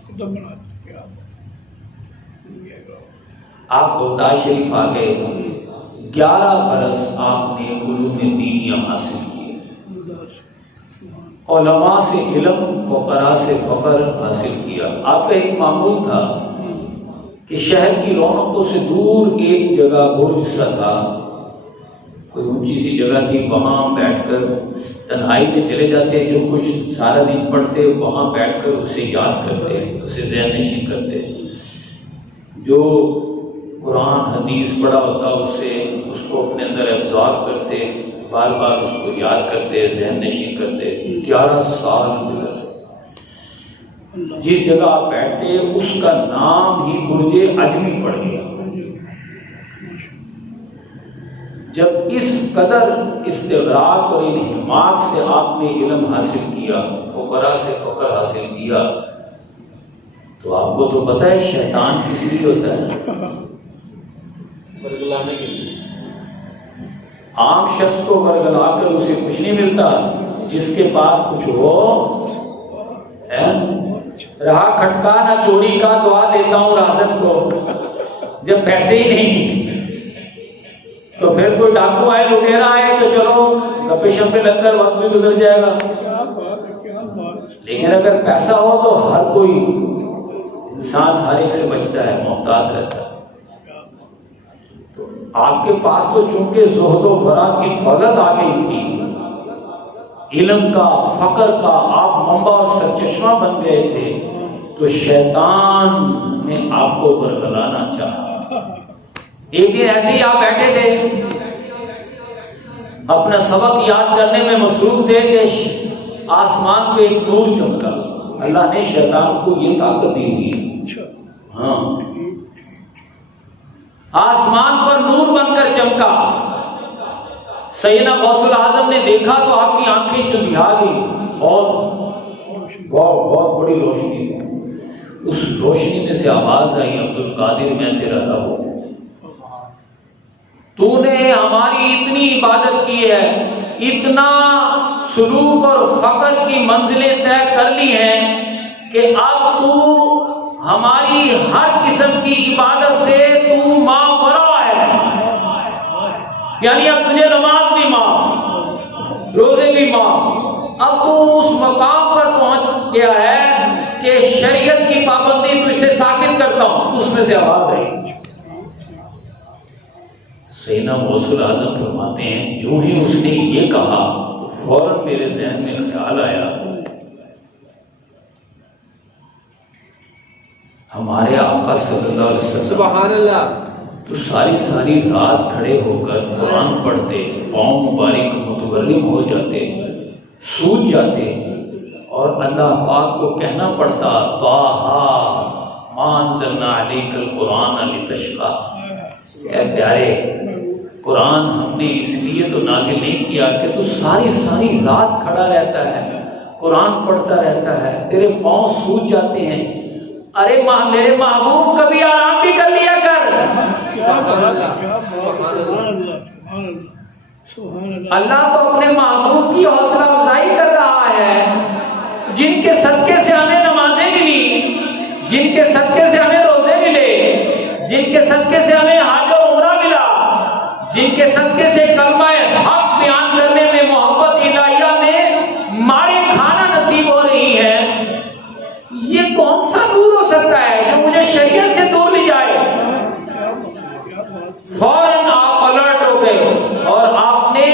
قدم بناتے، کیا بات ہے۔ آپ بغداد شریف آ گئے، 11 برس آپ نے علوم دینیہ حاصل کیے، علماء سے علم، فقراء سے فقر حاصل کیا۔ آپ کا ایک معمول تھا کہ شہر کی رونقوں سے دور ایک جگہ برج سا تھا، کوئی اونچی سی جگہ تھی، وہاں بیٹھ کر تنہائی میں چلے جاتے، جو کچھ سارا دن پڑھتے وہاں بیٹھ کر اسے یاد کرتے، اسے ذہن نشین کرتے، جو قرآن حدیث پڑھا ہوتا اس کو اپنے اندر ابزارب کرتے، بار بار اس کو یاد کرتے، ذہن نشین کرتے۔ 11 سال گزر، جس جگہ آپ بیٹھتے اس کا نام ہی برج عجمی پڑ گیا۔ جب اس قدر استغراق اور انہماک سے آپ نے علم حاصل کیا، فقراء سے فقر حاصل کیا، تو آپ کو تو پتہ ہے شیطان کس لیے ہوتا ہے؟ برگلانے کے لیے۔ عام شخص کو ورگلا کر اسے کچھ نہیں ملتا، جس کے پاس کچھ ہو رہا کھٹکا نہ چوری کا، دعا دیتا ہوں راہزن کو، جب پیسے ہی نہیں تو پھر کوئی ڈاکو آئے، لٹیرا آئے تو چلو گپے شپے لگ کر وقت بھی گزر جائے گا، کیا بات ہے، کیا بات ہے۔ لیکن اگر پیسہ ہو تو ہر کوئی انسان ہر ایک سے بچتا ہے، محتاط رہتا ہے۔ تو آپ کے پاس تو چونکہ زہد و ورع کی دولت آ گئی تھی، علم کا، فقر کا آپ منبع اور سرچشمہ بن گئے تھے، تو شیطان نے آپ کو ورگلانا چاہا، ایک دن ایسے ہی آپ بیٹھے تھے، اپنا سبق یاد کرنے میں مصروف تھے کہ آسمان پہ ایک نور چمکا۔ اللہ نے شیطان کو یہ طاقت دی ہوئی ہے، ہاں، آسمان پر نور بن کر چمکا۔ سیدنا غوث العظم نے دیکھا تو آپ کی آنکھیں چندھیا گئی، بہت بڑی روشنی تھی۔ اس روشنی میں سے آواز آئی، عبد القادر میں تیرا رب ہوں، تو نے ہماری اتنی عبادت کی ہے، اتنا سلوک اور فقر کی منزلیں طے کر لی ہیں کہ اب تو ہماری ہر قسم کی عبادت سے تو ماورا ہے، یعنی اب تجھے نماز بھی معاف، روزے بھی معاف، اب تو اس مقام پر پہنچ گیا ہے کہ شریعت کی پابندی تجھ سے ساکت کرتا ہوں۔ اس میں سے آواز آئی۔ سیدنا غوث العظم فرماتے ہیں جو ہی اس نے یہ کہا تو فوراً میرے ذہن میں خیال آیا، ہمارے آقا صلی اللہ علیہ وسلم سبحان اللہ تو ساری رات کھڑے ہو کر قرآن پڑھتے، پاؤں مبارک متورم ہو جاتے، سوج جاتے، اور اللہ پاک کو کہنا پڑتا طٰہٰ مَا أَنزَلْنَا عَلَيْكَ الْقُرْآنَ لِتَشْقَىٰ، اے پیارے قرآن ہم نے اس لیے تو نازل نہیں کیا کہ تو ساری رات کھڑا رہتا ہے، قرآن پڑھتا رہتا ہے، تیرے پاؤں سوج جاتے ہیں، ارے میرے محبوب کبھی آرام بھی کر لیا کر۔ اللہ تو اپنے محبوب کی حوصلہ افزائی کر رہا ہے، جن کے صدقے سے ہمیں نمازیں ملی، جن کے صدقے سے ہمیں روزے ملے، جن کے صدقے سے ہمیں حج و عمرہ ملا، جن کے صدقے سے کلمہ حق بیان کرنے میں محبت الہیہ میں مارے کھانا نصیب ہو رہی ہے، یہ کون سا نور ہو سکتا ہے جو مجھے شریعت سے دور لے جائے؟ فوراً آپ الرٹ ہو گئے اور آپ نے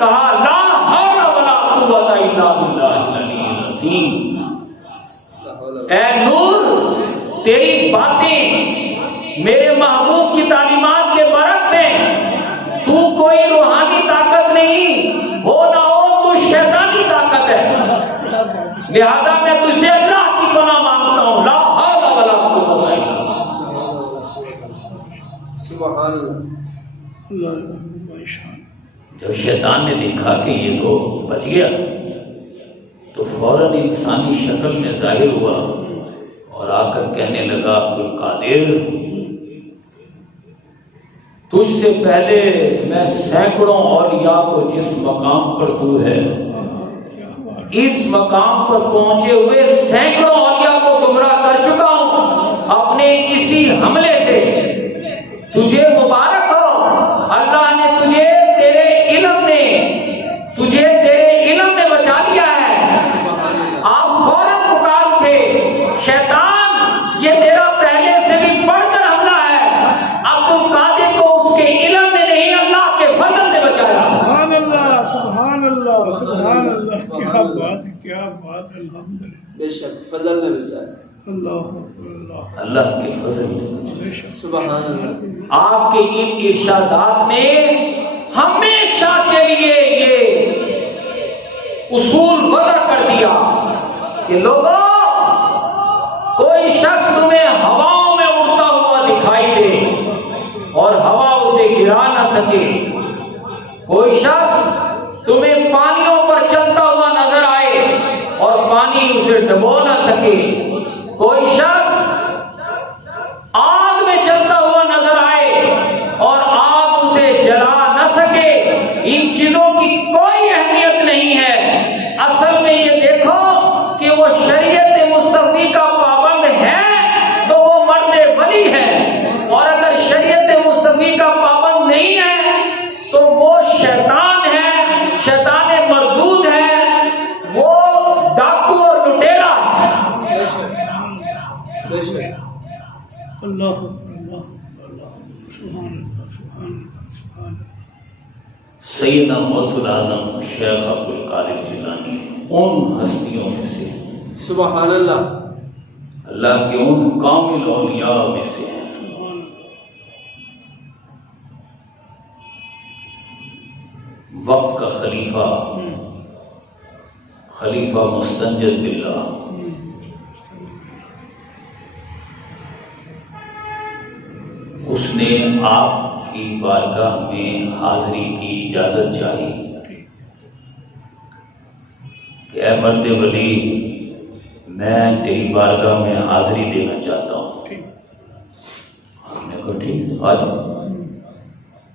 کہا لا حول ولا قوت الا باللہ العلی العظیم۔ اے نور، تیری باتیں میرے محبوب کی تعلیمات کے برعکس ہیں، تو کوئی روحانی طاقت نہیں، ہو نہ ہو تو شیطانی طاقت ہے، لہذا میں تجھ سے اللہ کی پناہ مانگتا ہوں، لا حول ولا قوت الا باللہ۔ سبحان اللہ۔ جب شیطان نے دیکھا کہ یہ تو بچ گیا تو فوراً انسانی شکل میں ظاہر ہوا اور آ کر کہنے لگا عبد القادر، تجھ سے پہلے میں سینکڑوں اولیاء کو جس مقام پر تو ہے، اس مقام پر پہنچے ہوئے سینکڑوں اولیاء کو گمراہ کر چکا ہوں اپنے اسی حملے سے، تجھے مبارک ہو، اللہ نے تجھے تیرے علم نے بچا لیا ہے۔ آپ فوراً پکار اٹھے، شیطان یہ تیرا پہلے سے بھی بڑھ کر حملہ ہے، عبد القادر کو اس کے علم نے نہیں اللہ کے فضل نے بچایا۔ سبحان اللہ، سبحان اللہ، سبحان اللہ، کیا بات ہے، کیا بات ہے، الحمدللہ، بے شک فضل نے بچایا، اللہ اکبر، اللہ کے فضل نے بچایا۔ سبحان اللہ۔ آپ کے ان ارشادات نے ہمیشہ کے لیے یہ اصول وضع کر دیا کہ لوگوں، کوئی شخص تمہیں ہواؤں میں اڑتا ہوا دکھائی دے اور ہوا اسے گرا نہ سکے، کوئی شخص تمہیں پانیوں پر چلتا ہوا نظر آئے اور پانی اسے ڈبو نہ سکے، کوئی شخص آگ میں چلتا ہوا نظر آئے اور آگ اسے جلا نہ سکے، ان چیزوں کی کوئی اہمیت نہیں ہے۔ اصل میں یہ دیکھو کہ وہ شریعت مصطفی کا پابند ہے تو وہ مرد ولی ہے، اور اگر شریعت مصطفی کا پابند نہیں ہے تو وہ شیطان ہے، شیطان مردود ہے، وہ ڈاکو اور لٹیرا ہے۔ بے شک بے شک۔ اللہ اللہ اللہ، سبحان اللہ، سبحان اللہ، سبحان اللہ۔ سیدنا غوث العظم شیخ عبد القادر جیلانی ان ہستیوں میں سے، سبحان اللہ، اللہ کے ان کامل اولیاء میں سے ہیں وقت کا خلیفہ، خلیفہ مستنجد باللہ، اس نے آپ کی بارگاہ میں حاضری کی اجازت چاہی کہ اے مرد ولی، میں تیری بارگاہ میں حاضری دینا چاہتا ہوں۔ آپ نے کہا ٹھیک ہے آ جاؤ،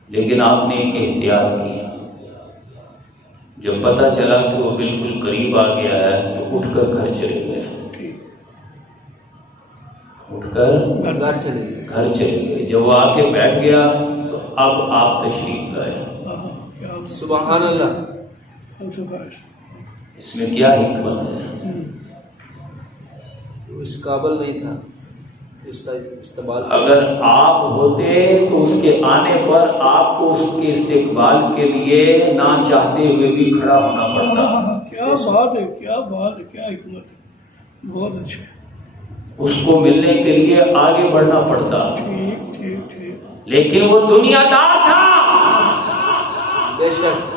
لیکن آپ نے ایک احتیاط کی، جب پتہ چلا کہ وہ بالکل قریب آ گیا ہے تو اٹھ کر گھر چلے گئے، اٹھ کر گھر چلے گئے۔ جب وہ آ کے بیٹھ گیا تو اب آپ تشریف لائے۔ سبحان اللہ، اس میں کیا حکمت ہے؟ وہ اس قابل نہیں تھا کہ اس کا استقبال، اگر آپ ہوتے تو اس کے آنے پر آپ کو اس کے استقبال کے لیے نہ چاہتے ہوئے بھی کھڑا ہونا پڑتا۔ کیا بات ہے، کیا بات ہے، کیا حکمت ہے، بہت اچھا، اس کو ملنے کے لیے آگے بڑھنا پڑتا، ٹھیک ٹھیک ٹھیک، لیکن وہ دنیا دار تھا۔ بے شک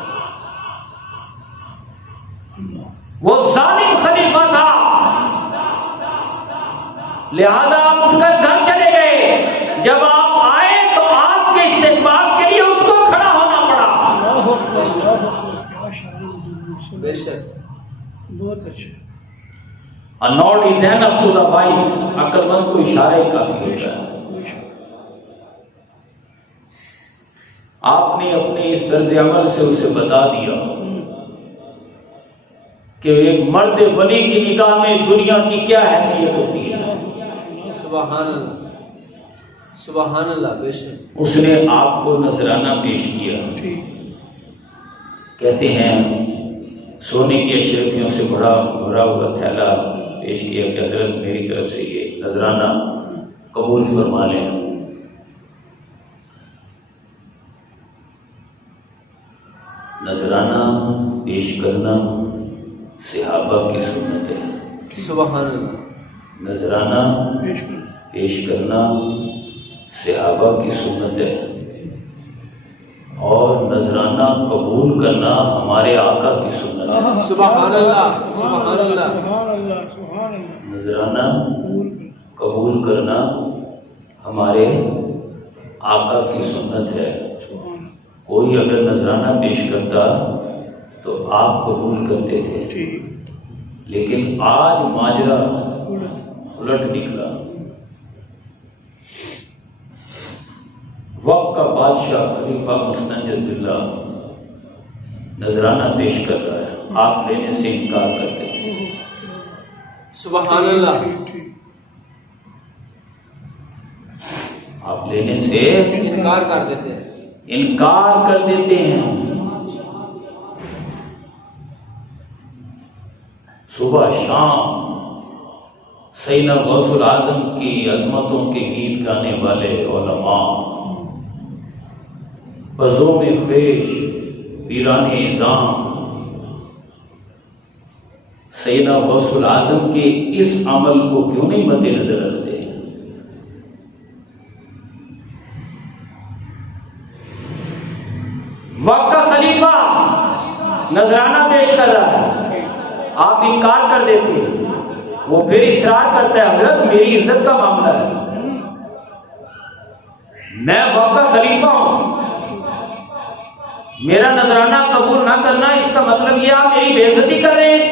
وہ ظالم خلیفہ تھا، لہذا آپ اٹھ کر گھر چلے گئے۔ جب آپ آئے تو آپ کے استقبال کے لیے اس کو کھڑا ہونا پڑا۔ اللہ اکبر، اللہ اکبر، کیا شان، بے شک بہت اچھا، A nod is enough to the wise، عقل مند کو اشارہ ہی کافی ہوتا ہے۔ آپ نے اپنے اس طرز عمل سے اسے بتا دیا کہ ایک مرد ولی کی نگاہ میں دنیا کی کیا حیثیت ہوتی ہے۔ سبحان اللہ، سبحان اللہ، بے شک اس نے آپ کو نذرانہ پیش کیا، کہتے ہیں سونے کی اشرفیوں سے بھرا ہوا تھیلا پیش کیا کہ حضرت میری طرف سے یہ نذرانہ قبول فرما لیں۔ نذرانہ پیش کرنا صحابہ کی سنت ہے۔ سبحان اللہ، نذرانہ پیش کرنا صحابہ کی سنت ہے، اور نذرانہ قبول کرنا ہمارے آقا کی سنت ہے۔ سبحان اللہ، سبحان اللہ، سبحان اللہ، سبحان اللہ، نذرانہ قبول کرنا ہمارے آقا کی سنت ہے۔ کوئی اگر نذرانہ پیش کرتا تو آپ قبول کرتے تھے، لیکن آج ماجرا الٹ نکلا۔ وقت کا بادشاہ خلیفہ مستنجد باللہ نذرانہ پیش کر رہا ہے، آپ لینے سے انکار کرتے ہیں۔ سبحان اللہ، آپ لینے سے انکار کر دیتے ہیں۔ انکار کر دیتے ہیں۔ صبح شام سیدنا غوث العظم کی عظمتوں کے گیت گانے والے علماء، بزوں میں خیش پیران اعظام، سیدنا غوث العظم کے اس عمل کو کیوں نہیں مد نظر رکھتے؟ وقت کا خلیفہ نذرانہ پیش کر رہا ہے، آپ انکار کر دیتے ہیں، وہ پھر اصرار کرتا ہے حضرت میری عزت کا معاملہ ہے، میں وقت کا خلیفہ ہوں، میرا نذرانہ قبول نہ کرنا اس کا مطلب یہ آپ میری بے عزتی کر رہے ہیں،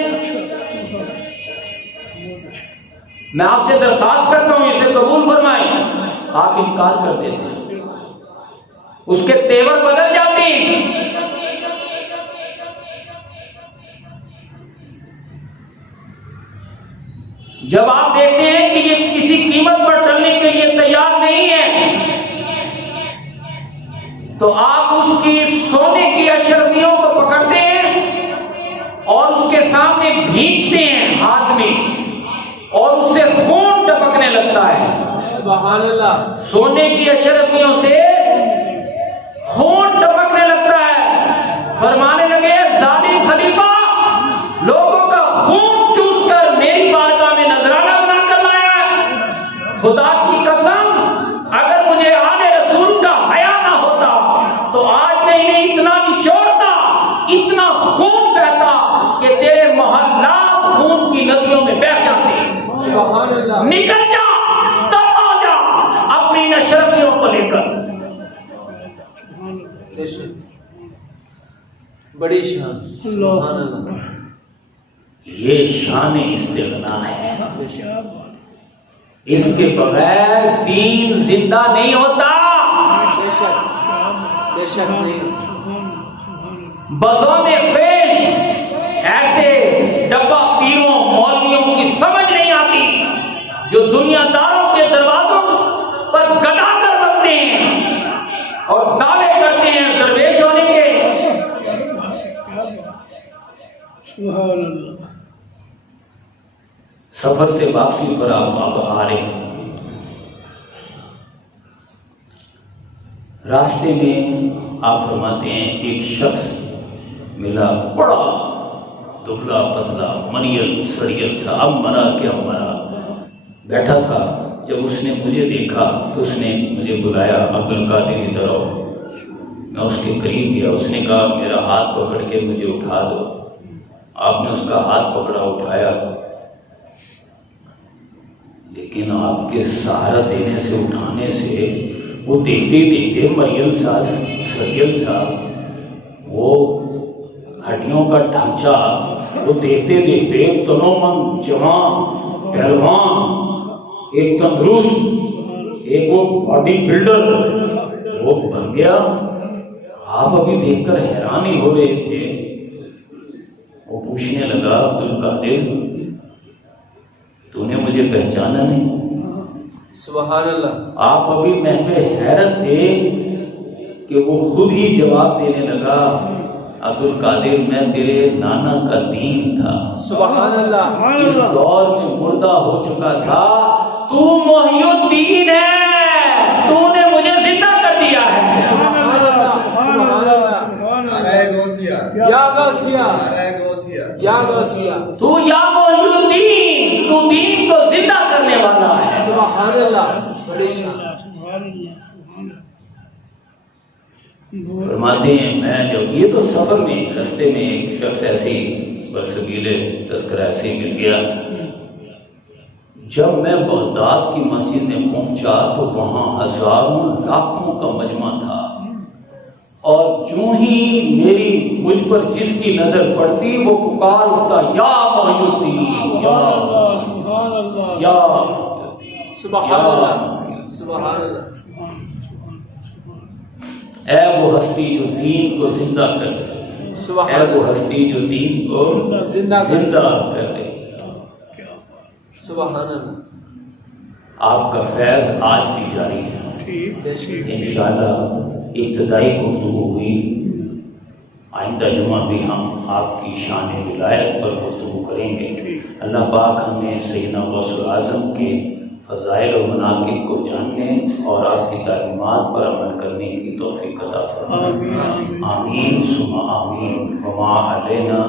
میں آپ سے درخواست کرتا ہوں اسے قبول فرمائیں۔ آپ انکار کر دیتے ہیں، اس کے تیور بدل جاتے ہیں۔ جب آپ دیکھتے ہیں کہ یہ کسی قیمت پر ٹلنے کے لیے تیار نہیں ہے تو آپ اس کی سونے کی اشرفیوں کو پکڑتے ہیں اور اس کے سامنے بھیجتے ہیں ہاتھ میں، اور اس سے خون ٹپکنے لگتا ہے۔ سبحان اللہ، سونے کی اشرفیوں سے خون ٹپکنے لگتا ہے، فرمانے لگے ظالم خلیفہ لوگوں کا خون چوس کر میری بارگاہ میں نذرانہ بنا کر لایا ہے۔ خدا کی قسم اگر مجھے آل رسول کا حیا نہ ہوتا تو آج میں انہیں اتنا نچوڑتا نکل جا، دفع ہو جا اپنی نشرفیوں کو لے کر۔ بے شک، بڑی شان، سبحان اللہ، یہ شان استغنا ہے، بے شک، اس کے بغیر دین زندہ نہیں ہوتا۔ بے شک، بے شک نہیں، بزوں میں خیش ایسے ڈبہ پیروں مولویوں کی سمجھ نہیں آتی جو دنیا داروں کے دروازوں پر گدا کر بنتے ہیں اور دعوے کرتے ہیں درویش ہونے کے۔ سبحان اللہ۔ سفر سے واپسی پر آپ آ رہے ہیں، راستے میں آپ فرماتے ہیں ایک شخص ملا، بڑا دبلا پتلا مریل سڑیل سا، اب مرا کیا مرا بیٹھا تھا۔ جب اس نے مجھے دیکھا تو اس نے مجھے بلایا، عبد القادر ادھر آؤ۔ میں اس کے قریب گیا، اس نے کہا میرا ہاتھ پکڑ کے مجھے اٹھا دو۔ آپ نے اس کا ہاتھ پکڑا، اٹھایا، لیکن آپ کے سہارا دینے سے اٹھانے سے وہ دیکھتے دیکھتے مریل سا سڑیل سا، وہ ہڈیوں کا ڈھانچہ، وہ دیکھتے دیکھتے تنومند جوان پہلوان، ایک تندرست، ایک وہ باڈی بلڈر وہ بن گیا۔ آپ ابھی دیکھ کر حیران ہی ہو رہے تھے۔ وہ پوچھنے لگا عبد القادر تو نے مجھے پہچانا نہیں؟ سبحان اللہ، آپ ابھی محو حیرت تھے کہ وہ خود ہی جواب دینے لگا عبد القادر میں تیرے نانا کا دین تھا، سبحان اللہ، اس دور میں مردہ ہو چکا تھا، تو محی الدین ہے، تو نے مجھے زندہ کر دیا ہے۔ سبحان اللہ، سبحان اللہ، یا غوثیہ، یا غوثیہ، تو یا محی الدین، تو دین کو زندہ کرنے والا ہے۔ سبحان اللہ، بڑی شان، سبحان اللہ، سبحان اللہ۔ فرماتے ہیں میں جب یہ تو سفر میں رستے میں ایک شخص ایسے ہی برسبیلے تذکرہ ایسے ہی مل گیا۔ جب میں بغداد کی مسجد میں پہنچا تو وہاں ہزاروں لاکھوں کا مجمع تھا، اور جو ہی مجھ پر جس کی نظر پڑتی وہ پکار اٹھتا یا محی الدین، یا یا سبحان اللہ، سبحان اللہ، اے وہ ہستی جو دین کو زندہ کر رہی، اے وہ ہستی جو دین کو زندہ کر رہی۔ سبحان اللہ، آپ کا فیض آج بھی جاری ہے، بے شک، انشاءاللہ۔ ابتدائی گفتگو ہوئی، آئندہ جمعہ بھی ہم آپ کی شان ولایت پر گفتگو کریں گے۔ اللہ پاک ہمیں سیدنا غوث اعظم کے فضائل و مناقب کو جاننے اور آپ کی تعلیمات پر عمل کرنے کی توفیق عطا فرمائے۔ آمین ثم آمین۔ وما علینا